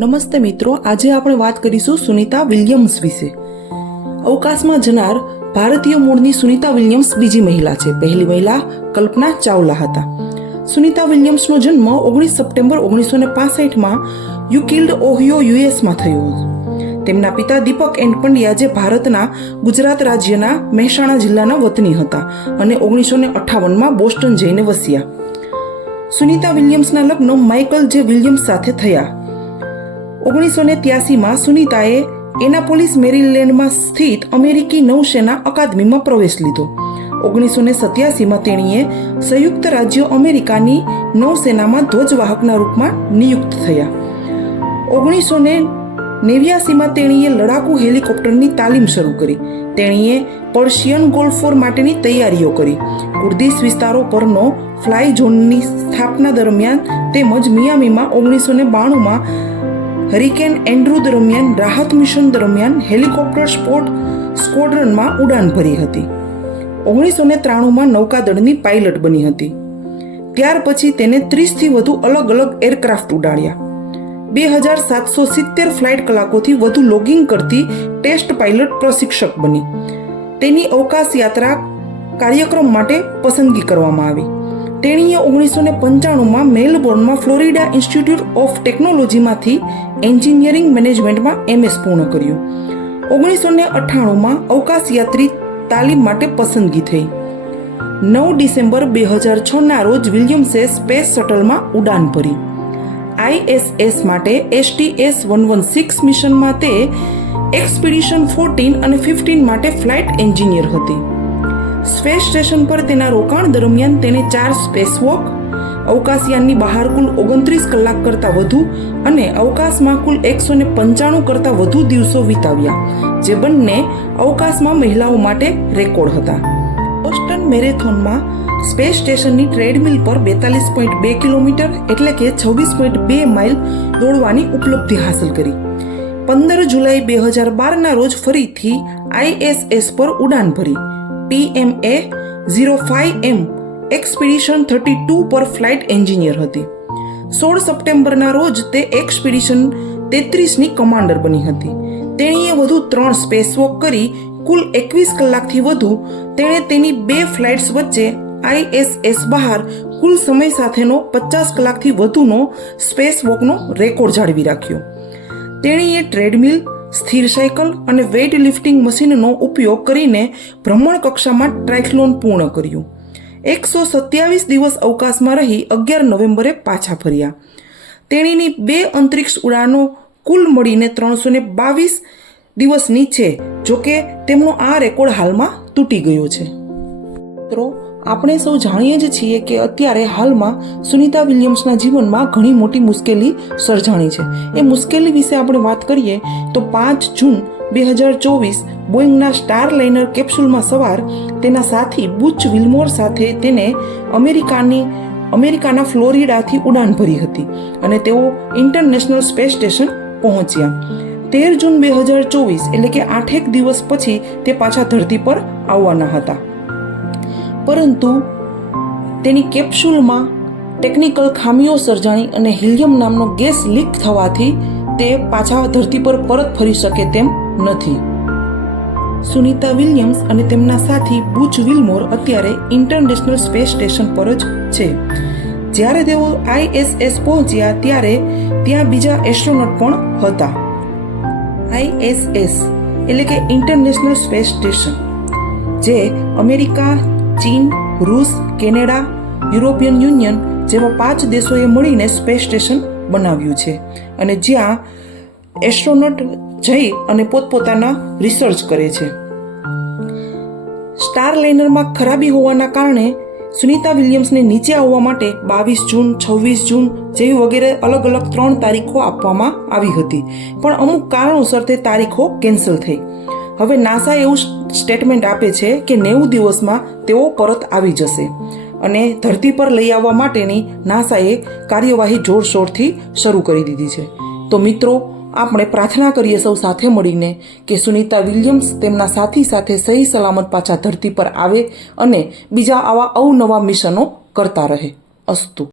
નમસ્તે મિત્રો, આજે આપણે વાત કરીશું સુનિતા વિલિયમ્સ વિશે. અવકાશમાં જનાર ભારતીય મૂળની સુનિતા વિલિયમ્સ બીજી મહિલા છે. પહેલી મહિલા કલ્પના ચાવલા હતા. સુનિતા વિલિયમ્સનો જન્મ ઓગણીસ સપ્ટેમ્બર ઓગણીસો ને પાસઠમાં યુકિલ્ડ ઓહિયો, યુએસમાં થયો. તેમના પિતા દીપક એન પંડ્યા જે ભારતના ગુજરાત રાજ્યના મહેસાણા જિલ્લાના વતની હતા અને ઓગણીસો ને અઠ્ઠાવનમાં બોસ્ટન જઈને વસ્યા. સુનિતા વિલિયમ્સના લગ્ન માઇકલ જે વિલિયમ્સ સાથે થયા. ઓગણીસો ને ત્યાસીમાં સુનિતાએ એનાપોલિસ મેરીલેન્ડમાં સ્થિત અમેરિકી નૌસેના અકાદમીમાં પ્રવેશ લીધો. ઓગણીસો ને સત્યાસીમાં તેણીએ સંયુક્ત રાજ્યો અમેરિકાની નૌસેનામાં ધ્વજવાહકના રૂપમાં નિયુક્ત થયા. ઓગણીસો ને નેવ્યાસીમાં તેણીએ લડાકુ હેલિકોપ્ટરની તાલીમ શરૂ કરી. તેણીએ પર્શિયન ગોલ્ફોર માટેની તૈયારીઓ કરી. કુર્દીસ વિસ્તારો પરનો ફ્લાય ઝોનની સ્થાપના દરમિયાન તેમજ મિયામીમાં ઓગણીસો ને બાણુંમાં હરિકેન એન્ડ્રુ દરમિયાન, રાહત મિશન દરમિયાન હેલિકોપ્ટર સ્પોર્ટ સ્કોડ્રનમાં ઉડાન ભરી હતી. ઓગણીસો ને ત્રાણુંમાં નૌકાદળની પાયલટ બની હતી. ત્યાર પછી તેને ત્રીસથી વધુ અલગ અલગ એરક્રાફ્ટ ઉડાડ્યા. બે હજાર સાતસો સિત્તેર ફ્લાઇટ કલાકોથી વધુ લોગિંગ કરતી ટેસ્ટ પાયલટ પ્રશિક્ષક બની. તેની અવકાશ યાત્રા કાર્યક્રમ માટે પસંદગી કરવામાં આવી. તેણીએ ઓગણીસો ને પંચાણુંમાં મેલબોર્નમાં ફ્લોરિડા ઇન્સ્ટિટ્યૂટ ઓફ ટેકનોલોજીમાંથી એન્જિનિયરિંગ મેનેજમેન્ટમાં એમએસ પૂર્ણ કર્યું. ઓગણીસો ને અઠ્ઠાણુંમાં અવકાશ યાત્રી તાલીમ માટે પસંદગી થઈ. નવ ડિસેમ્બર બે હજાર છના રોજ વિલિયમ્સે સ્પેસ શટલમાં ઉડાન ભરી. આઈએસએસ માટે એસટીએસ વન વન સિક્સ મિશનમાં તે એક્સપિડિશન ફોર્ટીન અને ફિફ્ટીન માટે ફ્લાઇટ એન્જિનિયર હતી. સ્પેસ સ્ટેશન પર તેના રોકાણ દરમિયાન તેને ચાર સ્પેસ વોક અવકાશયાનની બહાર કુલ ઓગણત્રીસ કલાક કરતાં વધુ અને અવકાશમાં કુલ એકસો ને પંચાણું કરતાં વધુ દિવસો વિતાવ્યા, જે બંને અવકાશમાં મહિલાઓ માટે રેકોર્ડ હતા. બોસ્ટન મેરેથોનમાં સ્પેસ સ્ટેશનની ટ્રેડમિલ પર બેતાલીસ પોઈન્ટ બે કિલોમીટર એટલે કે છવ્વીસ પોઈન્ટ બે માઇલ દોડવાની ઉપલબ્ધિ હાંસલ કરી. પંદર જુલાઈ બે હજાર બારના રોજ ફરીથી આઈએસએસ પર ઉડાન ભરી. PMA zero five M expedition thirty two પર ફ્લાઇટ એન્જિનિયર હતી. સોળ સપ્ટેમ્બરના રોજ તે એક્સપિડિશન તેત્રીસની કમાન્ડર બની હતી. તેણીએ વધુ ત્રણ સ્પેસવોક કરી, કુલ એકવીસ કલાકથી વધુ તેણે તેની બે ફ્લાઇટ્સ વચ્ચે આઈએસએસ બહાર કુલ સમય સાથેનો પચાસ કલાકથી વધુનો સ્પેસ વોકનો રેકોર્ડ જાળવી રાખ્યો. તેણીએ ટ્રેડમિલ સ્થિર સાયકલ અને વેઇટ લિફ્ટિંગ મશીનનો ઉપયોગ કરીને ભ્રમણ કક્ષામાં ટ્રાયથલોન પૂર્ણ કર્યું. એકસો સત્યાવીસ દિવસ અવકાશમાં રહી અગિયાર નવેમ્બરે પાછા ફર્યા. તેણીની બે અંતરિક્ષ ઉડાનો કુલ મળીને ત્રણસો ને બાવીસ દિવસની છે, જોકે તેમનો આ રેકોર્ડ હાલમાં તૂટી ગયો છે. મિત્રો આપણે સૌ જાણીએ જ છીએ કે અત્યારે હાલમાં સુનિતા વિલિયમ્સના જીવનમાં ઘણી મોટી મુશ્કેલી સર્જાણી છે. એ મુશ્કેલી વિશે આપણે વાત કરીએ તો પાંચ જૂન બે હજાર ચોવીસ બોઈંગના સ્ટાર લાઇનર કેપ્સ્યુલમાં સવાર તેના સાથી બુચ વિલમોર સાથે તેને અમેરિકાની, અમેરિકાના ફ્લોરિડાથી ઉડાન ભરી હતી અને તેઓ ઇન્ટરનેશનલ સ્પેસ સ્ટેશન પહોંચ્યા. તેર જૂન બે હજાર ચોવીસ એટલે કે આઠેક દિવસ પછી તે પાછા ધરતી પર આવવાના હતા. પરંતુ તેની કેપ્સ્યુલમાં ટેકનિકલ ખામીઓ સર્જાણી અને હિલિયમ નામનો ગેસ લીક થવાથી તે પાછા ધરતી પર પરત ફરી શકે તેમ નથી. સુનિતા વિલિયમ્સ અને તેમના સાથી બુચ વિલમોર અત્યારે ઇન્ટરનેશનલ સ્પેસ સ્ટેશન પર જ છે. જ્યારે તેઓ આઈએસએસ પહોંચ્યા ત્યારે ત્યાં બીજા એસ્ટ્રોનોટ પણ હતા. આઈએસએસ એટલે કે ઇન્ટરનેશનલ સ્પેસ સ્ટેશન, જે અમેરિકા ચીન, રૂસ, કેનેડા, યુરોપિયન યુનિયન જેવા પાંચ દેશોએ મળીને સ્પેસ સ્ટેશન બનાવ્યું છે અને જ્યાં એસ્ટ્રોનોટ જઈ અને પોતપોતાના રિસર્ચ કરે છે. સ્ટાર લાઇનરમાં ખરાબી હોવાના કારણે સુનિતા વિલિયમ્સને નીચે આવવા માટે બાવીસ જૂન, છવ્વીસ જૂન જેવી વગેરે અલગ અલગ ત્રણ તારીખો આપવામાં આવી હતી. પણ અમુક કારણોસર તે તારીખો કેન્સલ થઈ. હવે નાસા એવું સ્ટેટમેન્ટ આપે છે કે નેવું દિવસમાં તેઓ પરત આવી જશે અને ધરતી પર લઈ આવવા માટેની નાસાએ કાર્યવાહી જોરશોરથી શરૂ કરી દીધી છે. તો મિત્રો, આપણે પ્રાર્થના કરીએ સૌ સાથે મળીને કે સુનિતા વિલિયમ્સ તેમના સાથી સાથે સહી સલામત પાછા ધરતી પર આવે અને બીજા આવા અવનવા મિશનો કરતા રહે. અસ્તુ.